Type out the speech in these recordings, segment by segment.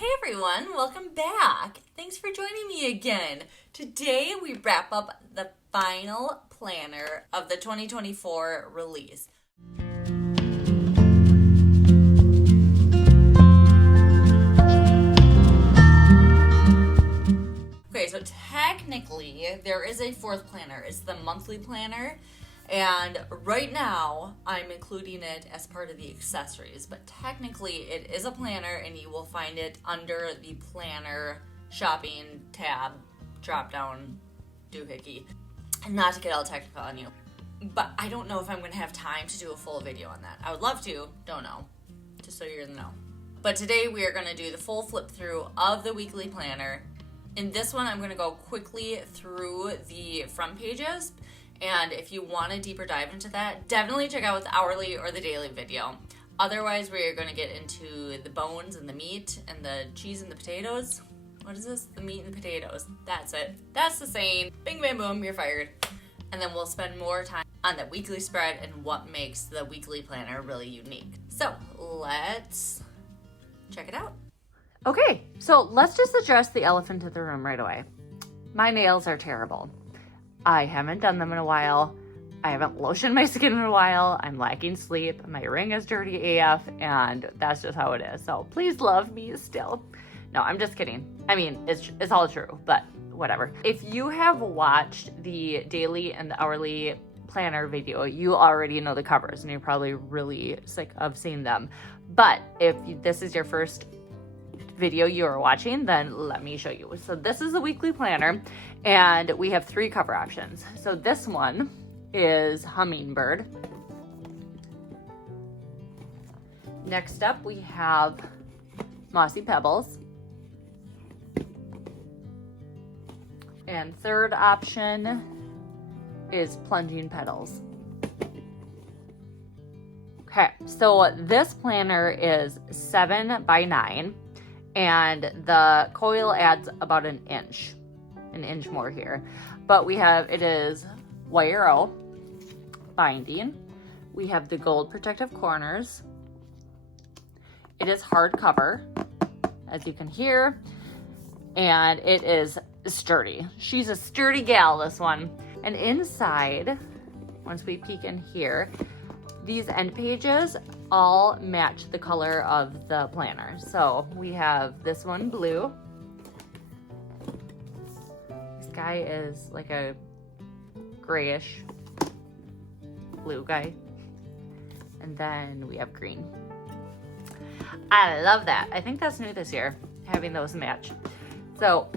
Hey everyone, welcome back. Thanks for joining me again. Today we wrap up the final planner of the 2024 release. Okay, so technically there is a fourth planner. It's the monthly planner. And right now, I'm including it as part of the accessories, but technically it is a planner and you will find it under the planner shopping tab, drop down doohickey. And not to get all technical on you, but I don't know if I'm going to have time to do a full video on that. I would love to, don't know, just so you're in the know. But today we are going to do the full flip through of the weekly planner. In this one, I'm going to go quickly through the front pages. And if you want a deeper dive into that, definitely check out the hourly or the daily video. Otherwise, we're going to get into the bones and the meat and the cheese and the potatoes. What is this? The meat and the potatoes. That's it. That's the saying. Bing, bam, boom, you're fired. And then we'll spend more time on the weekly spread and what makes the weekly planner really unique. So let's check it out. Okay, so let's just address the elephant in the room right away. My nails are terrible. I haven't done them in a while. I haven't lotioned my skin in a while. I'm lacking sleep. My ring is dirty AF, and that's just how it is. So please love me still. No, I'm just kidding. I mean, it's all true, but whatever. If you have watched the daily and the hourly planner video, you already know the covers, and you're probably really sick of seeing them. But if this is your first video you are watching, then let me show you. So this is a weekly planner and we have 3 cover options. So this one is Hummingbird. Next up we have Mossy Pebbles. And third option is Plunging Petals. Okay, so this planner is 7 by 9. And the coil adds about an inch more here. But it is wire O binding. We have the gold protective corners. It is hardcover, as you can hear, and it is sturdy. She's a sturdy gal, this one. And inside, once we peek in here, these end pages all match the color of the planner. So we have this one blue. This guy is like a grayish blue guy. And then we have green. I love that. I think that's new this year, having those match. So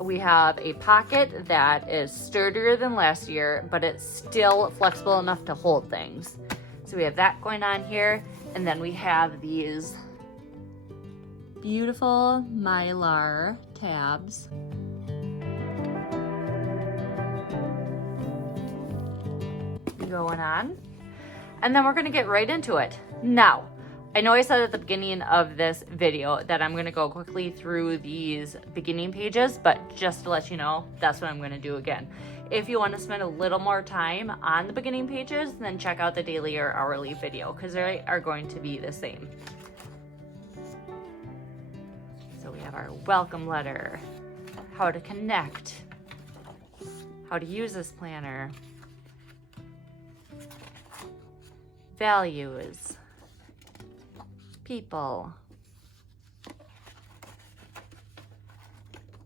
we have a pocket that is sturdier than last year, but it's still flexible enough to hold things. So we have that going on here. And then we have these beautiful Mylar tabs. Going on. And then we're going to get right into it. Now, I know I said at the beginning of this video that I'm going to go quickly through these beginning pages, but just to let you know, that's what I'm going to do again. If you want to spend a little more time on the beginning pages, then check out the daily or hourly video because they are going to be the same. So we have our welcome letter, how to connect, how to use this planner, values, people,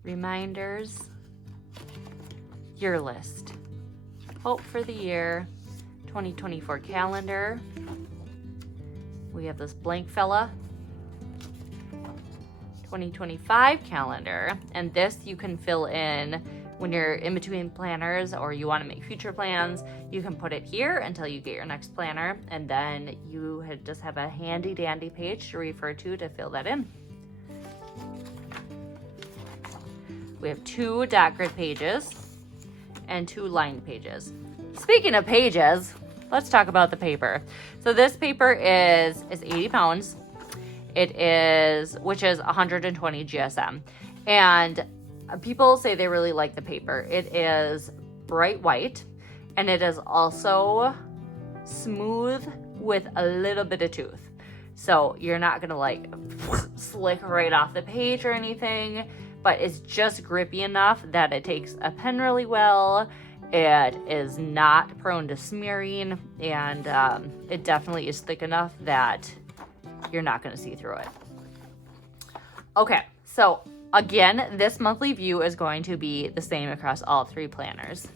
reminders, your list, hope for the year, 2024 calendar. We have this blank fella, 2025 calendar, and this you can fill in when you're in between planners or you want to make future plans. You can put it here until you get your next planner, and then you just have a handy dandy page to refer to fill that in. We have 2 dot grid pages and 2 lined pages. Speaking of pages, let's talk about the paper. So this paper is 80 pounds. Which is 120 GSM. And people say they really like the paper. It is bright white, and it is also smooth with a little bit of tooth. So you're not gonna like slick right off the page or anything, but it's just grippy enough that it takes a pen really well. It is not prone to smearing, and it definitely is thick enough that you're not gonna see through it. Okay, so again, this monthly view is going to be the same across all 3 planners.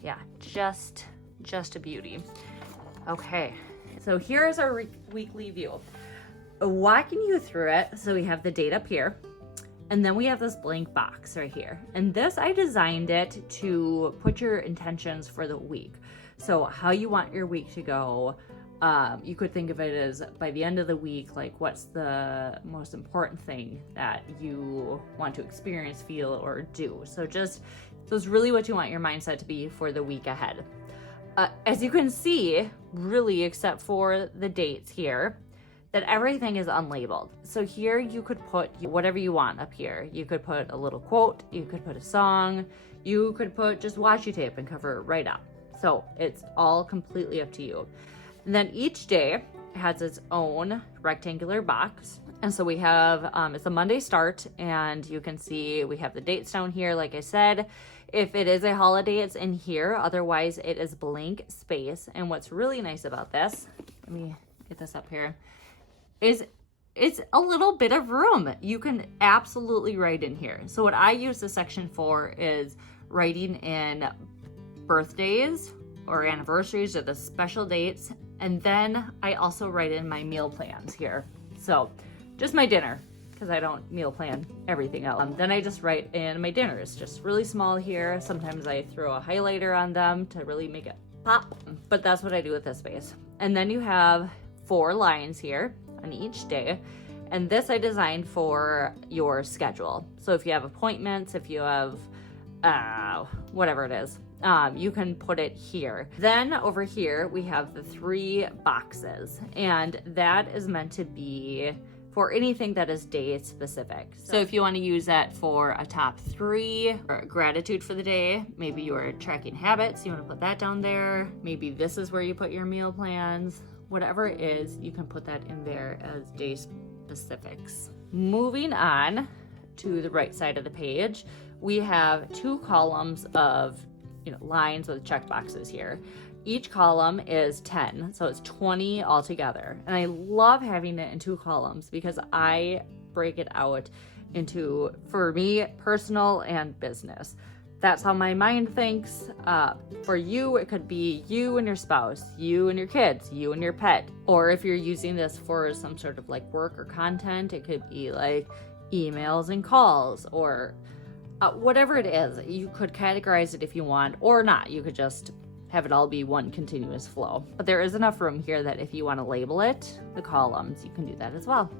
Yeah, just a beauty. Okay, so here's our weekly view. Walking you through it, so we have the date up here, and then we have this blank box right here. And this, I designed it to put your intentions for the week. So how you want your week to go. You could think of it as by the end of the week, like what's the most important thing that you want to experience, feel, or do. So it's really what you want your mindset to be for the week ahead. As you can see, really, except for the dates here, that everything is unlabeled. So here you could put whatever you want up here. You could put a little quote, you could put a song, you could put just washi tape and cover it right up. So it's all completely up to you. And then each day has its own rectangular box. And so we have, it's a Monday start, and you can see we have the dates down here, like I said. If it is a holiday, it's in here. Otherwise, it is blank space. And what's really nice about this, let me get this up here, is it's a little bit of room. You can absolutely write in here. So what I use this section for is writing in birthdays or anniversaries or the special dates. And then I also write in my meal plans here. So just my dinner, because I don't meal plan everything else. Then I just write in my dinners, just really small here. Sometimes I throw a highlighter on them to really make it pop, but that's what I do with this space. And then you have 4 lines here on each day. And this I designed for your schedule. So if you have appointments, if you have whatever it is, you can put it here. Then over here, we have the 3 boxes, and that is meant to be for anything that is day specific. So if you want to use that for a top 3 or gratitude for the day, maybe you are tracking habits, you want to put that down there. Maybe this is where you put your meal plans. Whatever it is, you can put that in there as day specifics. Moving on to the right side of the page, we have 2 columns of lines with check boxes here. Each column is 10, so it's 20 altogether. And I love having it in 2 columns because I break it out into, for me, personal and business. That's how my mind thinks. For you, it could be you and your spouse, you and your kids, you and your pet. Or if you're using this for some sort of like work or content, it could be like emails and calls, or whatever it is. You could categorize it if you want, or not. You could just have it all be one continuous flow. But there is enough room here that if you want to label it, the columns, you can do that as well.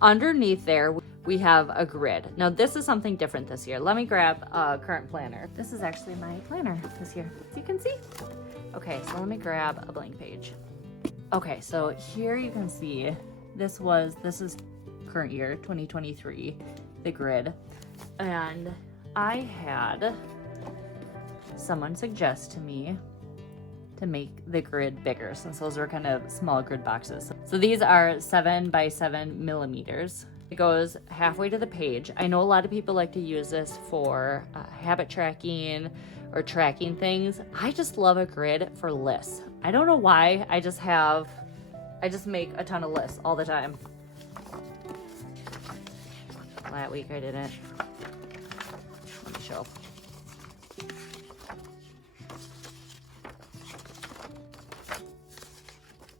Underneath there, we have a grid. Now this is something different this year. Let me grab a current planner. This is actually my planner this year, as you can see. Okay, so let me grab a blank page. Okay, so here you can see, this is current year, 2023, the grid. And I had someone suggest to me to make the grid bigger, since those are kind of small grid boxes. So these are 7 by 7 millimeters. It goes halfway to the page. I know a lot of people like to use this for habit tracking or tracking things. I just love a grid for lists. I don't know why. I just make a ton of lists all the time. That week I didn't. Let me show.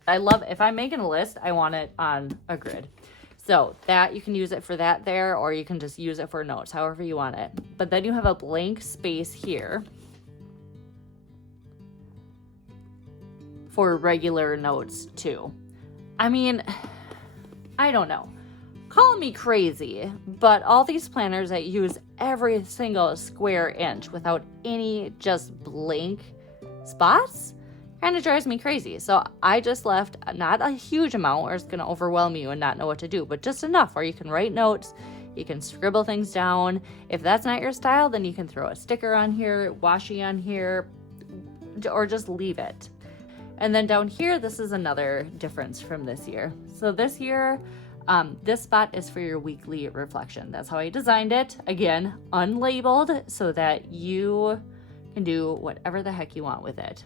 I love, if I'm making a list, I want it on a grid. So that, you can use it for that there, or you can just use it for notes, however you want it. But then you have a blank space here for regular notes too. I mean, I don't know. Call me crazy, but all these planners that use every single square inch without any just blank spots kind of drives me crazy. So I just left not a huge amount or it's going to overwhelm you and not know what to do, but just enough where you can write notes, you can scribble things down. If that's not your style, then you can throw a sticker on here, washi on here, or just leave it. And then down here, this is another difference from this year. So this year, this spot is for your weekly reflection. That's how I designed it. Again, unlabeled so that you can do whatever the heck you want with it.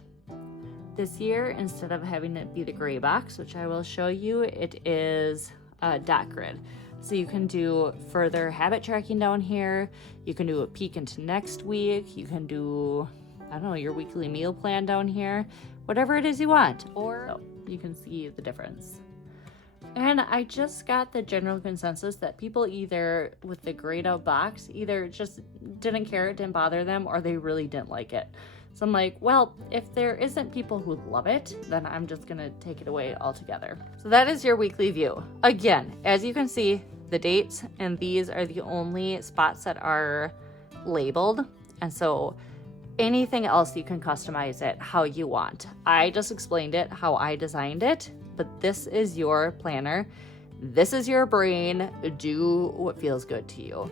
This year, instead of having it be the gray box, which I will show you, it is a dot grid. So you can do further habit tracking down here. You can do a peek into next week. You can do, I don't know, your weekly meal plan down here. Whatever it is you want, or you can see the difference. And I just got the general consensus that people either, with the grayed out box, either just didn't care, it didn't bother them, or they really didn't like it. So I'm like, well, if there isn't people who love it, then I'm just gonna take it away altogether. So that is your weekly view. Again, as you can see, the dates and these are the only spots that are labeled. And so anything else you can customize it how you want. I just explained it how I designed it, but this is your planner. This is your brain. Do what feels good to you.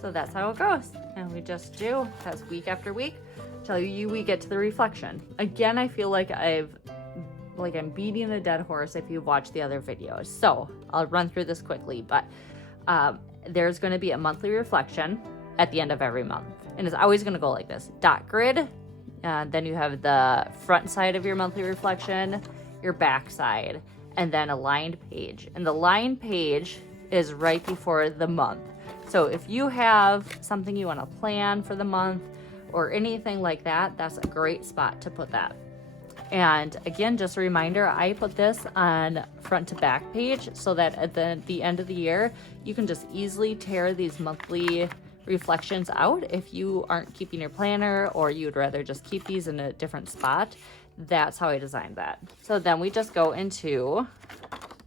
So that's how it goes. And we just do, that's week after week, till we get to the reflection. Again, I feel like I'm beating a dead horse if you've watched the other videos. So I'll run through this quickly, but there's going to be a monthly reflection at the end of every month. And it's always going to go like this. Dot grid. Then you have the front side of your monthly reflection, your back side, and then a lined page. And the lined page is right before the month. So if you have something you want to plan for the month or anything like that, that's a great spot to put that. And again, just a reminder, I put this on front to back page so that at the end of the year, you can just easily tear these monthly reflections out if you aren't keeping your planner or you'd rather just keep these in a different spot. That's how I designed that. So then we just go into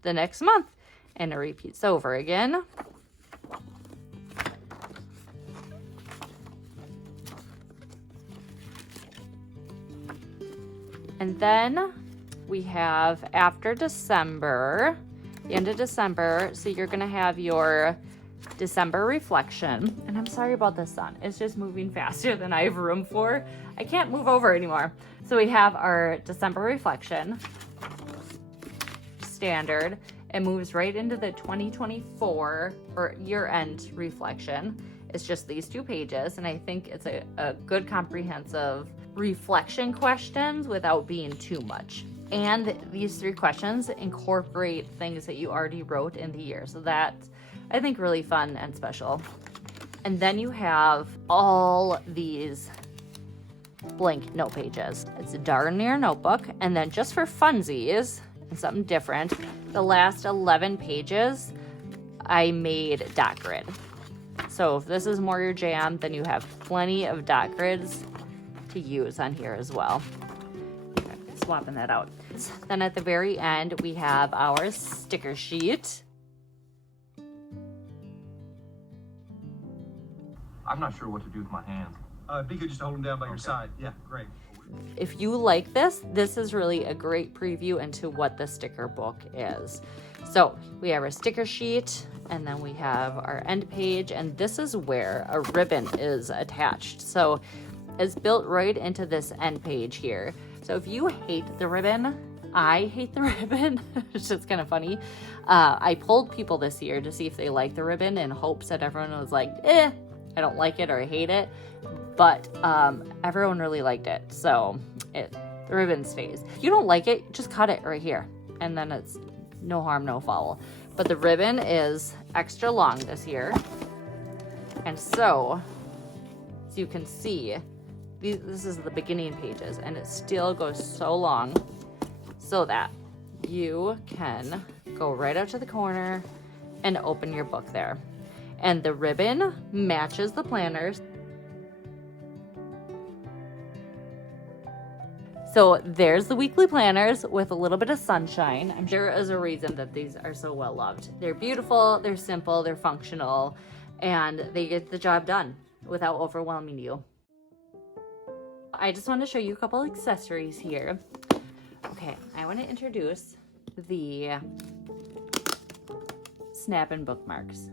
the next month and it repeats over again. And then we have after December, the end of December, so you're gonna have your December reflection. And I'm sorry about the sun. It's just moving faster than I have room for. I can't move over anymore. So we have our December reflection, standard. It moves right into the 2024 or year-end reflection. It's just these two pages, and I think it's a good comprehensive reflection questions without being too much. And these 3 questions incorporate things that you already wrote in the year. So that's, I think, really fun and special. And then you have all these blank note pages. It's a darn near notebook. And then just for funsies and something different, the last 11 pages I made dot grid. So if this is more your jam, then you have plenty of dot grids to use on here as well. Okay, swapping that out. Then at the very end, we have our sticker sheet. I'm not sure what to do with my hands. Be good just to hold them down by your side. Yeah, great. If you like this is really a great preview into what the sticker book is. So we have our sticker sheet, and then we have our end page, and this is where a ribbon is attached. So it's built right into this end page here. So if you hate the ribbon, I hate the ribbon. It's just kind of funny. I polled people this year to see if they like the ribbon in hopes that everyone was like, I don't like it or I hate it. But everyone really liked it. So the ribbon stays. If you don't like it, just cut it right here. And then it's no harm, no foul. But the ribbon is extra long this year. And so, as you can see, this is the beginning pages, and it still goes so long so that you can go right out to the corner and open your book there. And the ribbon matches the planners. So there's the weekly planners with a little bit of sunshine. I'm sure there's a reason that these are so well loved. They're beautiful, they're simple, they're functional, and they get the job done. without overwhelming you. I just want to show you a couple accessories here. Okay, I want to introduce the snap-in bookmarks.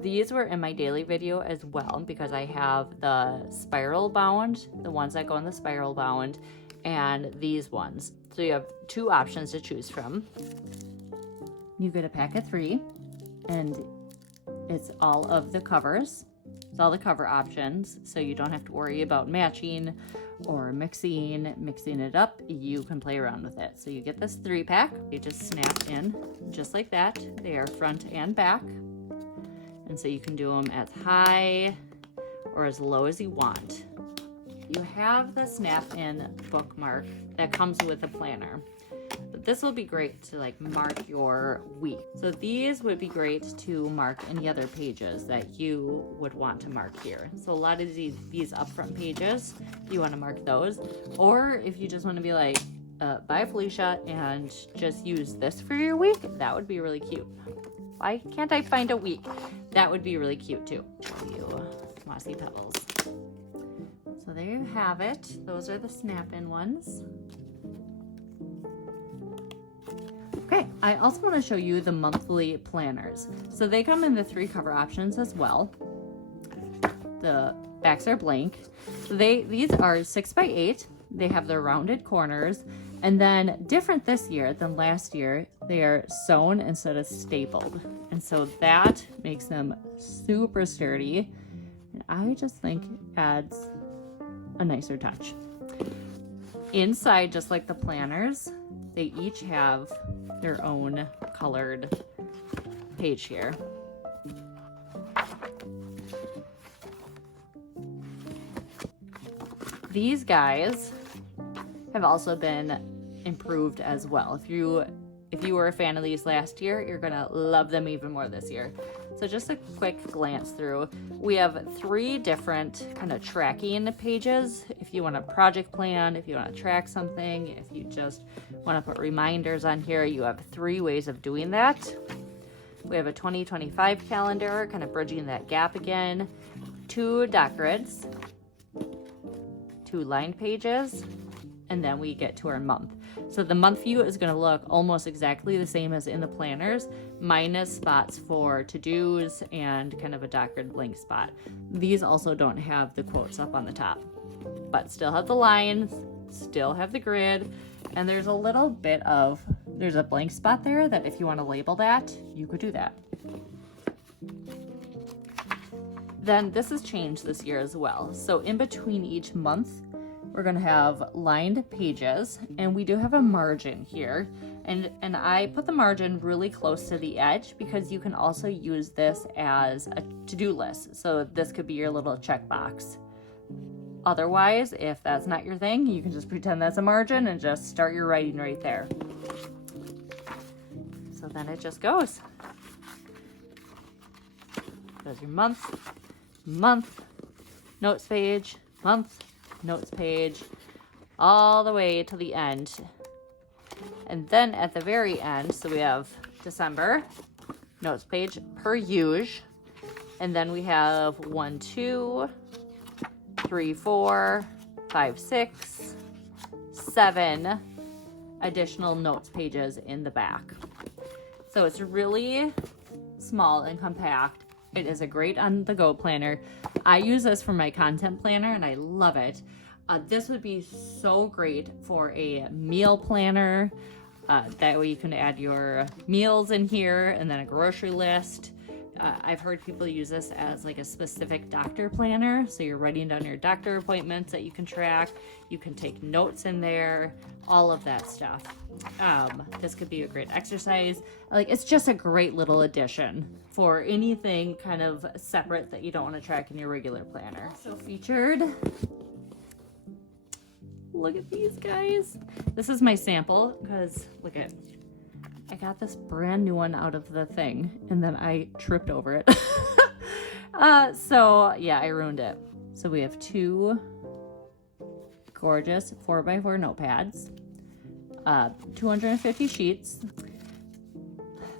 These were in my daily video as well because I have the spiral bound, the ones that go in the spiral bound, and these ones. So you have two options to choose from. You get a pack of 3, and it's all of the covers. It's all the cover options, so you don't have to worry about matching or mixing it up. You can play around with it. So you get this 3-pack. You just snap in just like that. They are front and back. And so you can do them as high or as low as you want. You have the snap-in bookmark that comes with the planner. But this will be great to like mark your week. So these would be great to mark any other pages that you would want to mark here. So a lot of these upfront pages, you want to mark those. Or if you just want to be like, bye Felicia, and just use this for your week, that would be really cute. Why can't I find a week? That would be really cute too. You mossy pebbles. So there you have it. Those are the snap-in ones. Okay, I also want to show you the monthly planners. So they come in the 3 cover options as well. The backs are blank. These are 6x8. They have the rounded corners. And then different this year than last year, they are sewn instead of stapled. And so that makes them super sturdy. And I just think adds a nicer touch. Inside, just like the planners, they each have their own colored page here. These guys have also been improved as well. If you were a fan of these last year, you're gonna love them even more this year. So just a quick glance through. We have 3 different kind of tracking pages. If you want to project plan, if you want to track something, if you just want to put reminders on here, you have 3 ways of doing that. We have a 2025 calendar, kind of bridging that gap again. 2 doc grids, 2 lined pages, and then we get to our month. So the month view is going to look almost exactly the same as in the planners, minus spots for to-dos and kind of a doc grid blank spot. These also don't have the quotes up on the top, but still have the lines, still have the grid, and there's a little bit of, there's a blank spot there that if you want to label that, you could do that. Then this has changed this year as well. So in between each month, we're going to have lined pages, and we do have a margin here. And I put the margin really close to the edge because you can also use this as a to-do list. So this could be your little checkbox. Otherwise, if that's not your thing, you can just pretend that's a margin and just start your writing right there. So then it just goes. There's your month, notes page, month, notes page, all the way to the end. And then at the very end, so we have December, notes page per usual. And then we have 1, 2, 3, 4, 5, 6, 7 additional notes pages in the back. So it's really small and compact. It is a great on-the-go planner. I use this for my content planner and I love it. This would be so great for a meal planner. That way you can add your meals in here and then a grocery list. I've heard people use this as like a specific doctor planner. So you're writing down your doctor appointments that you can track. You can take notes in there, all of that stuff. This could be a great exercise. Like, it's just a great little addition for anything kind of separate that you don't want to track in your regular planner. So featured. Look at these guys. This is my sample because look at, I got this brand new one out of the thing and then I tripped over it. So yeah, I ruined it. So we have 2 gorgeous 4x4 notepads, 250 sheets.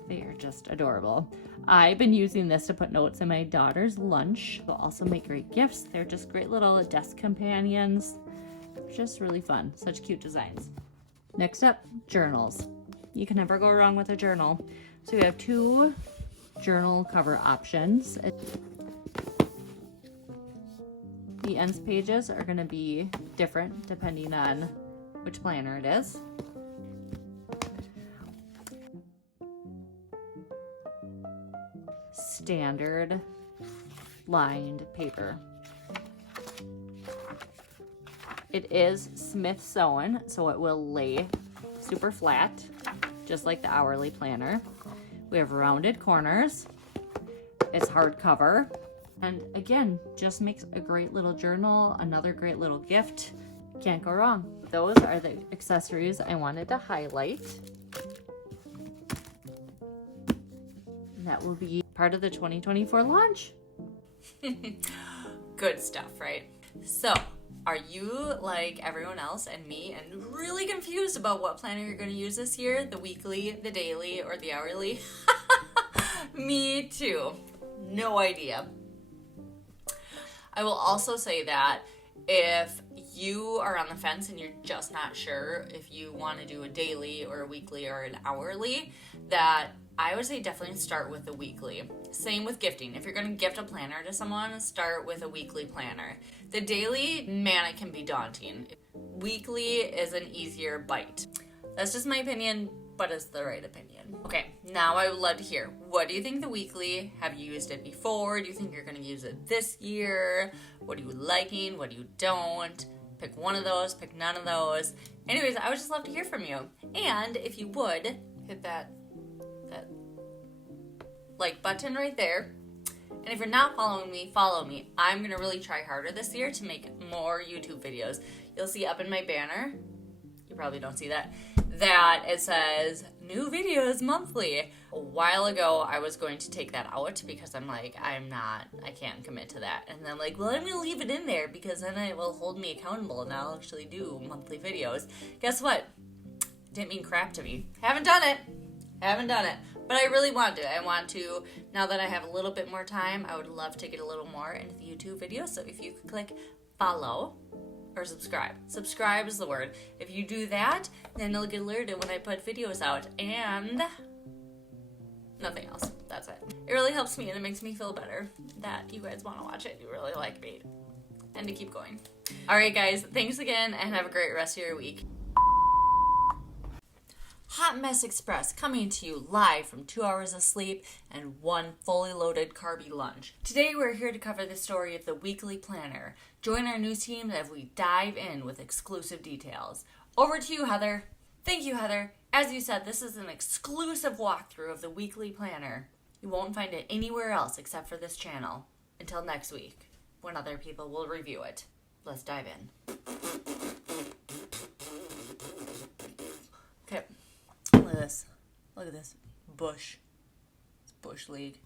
They are just adorable. I've been using this to put notes in my daughter's lunch. They'll also make great gifts. They're just great little desk companions. Just really fun. Such cute designs. Next up, journals. You can never go wrong with a journal. So we have 2 journal cover options. The ends pages are going to be different depending on which planner it is. Standard lined paper. It is Smith sewn, so it will lay super flat, just like the hourly planner. We have rounded corners. It's hardcover. And again, just makes a great little journal, another great little gift. Can't go wrong. Those are the accessories I wanted to highlight. And that will be part of the 2024 launch. Good stuff, right? So, are you like everyone else and me and really confused about what planner you're going to use this year? The weekly, the daily, or the hourly? Me too. No idea. I will also say that if you are on the fence and you're just not sure if you want to do a daily or a weekly or an hourly, that I would say definitely start with the weekly. Same with gifting. If you're going to gift a planner to someone, start with a weekly planner. The daily, man, it can be daunting. Weekly is an easier bite. That's just my opinion, but it's the right opinion. Okay, now I would love to hear, what do you think the weekly? Have you used it before? Do you think you're going to use it this year? What are you liking? What do you don't? Pick one of those, pick none of those. Anyways, I would just love to hear from you. And if you would, hit that like button right there. And if you're not following me, follow me. I'm going to really try harder this year to make more YouTube videos. You'll see up in my banner, you probably don't see that it says new videos monthly. A while ago, I was going to take that out because I'm like, I can't commit to that. And then I'm like, well, I'm going to leave it in there because then it will hold me accountable and I'll actually do monthly videos. Guess what? Didn't mean crap to me. Haven't done it. But I really want to. I want to, now that I have a little bit more time, I would love to get a little more into the YouTube videos. So if you could click follow or subscribe. Subscribe is the word. If you do that, then you'll get alerted when I put videos out. And nothing else. That's it. It really helps me and it makes me feel better that you guys want to watch it. You really like me. And to keep going. All right, guys. Thanks again and have a great rest of your week. Hot Mess Express coming to you live from 2 hours of sleep and 1 fully loaded carby lunch. Today we're here to cover the story of the weekly planner. Join our news team as we dive in with exclusive details. Over to you, Heather. Thank you, Heather. As you said, this is an exclusive walkthrough of the weekly planner. You won't find it anywhere else except for this channel. Until next week, when other people will review it. Let's dive in. Okay. Look at this. Look at this. Bush. It's Bush League.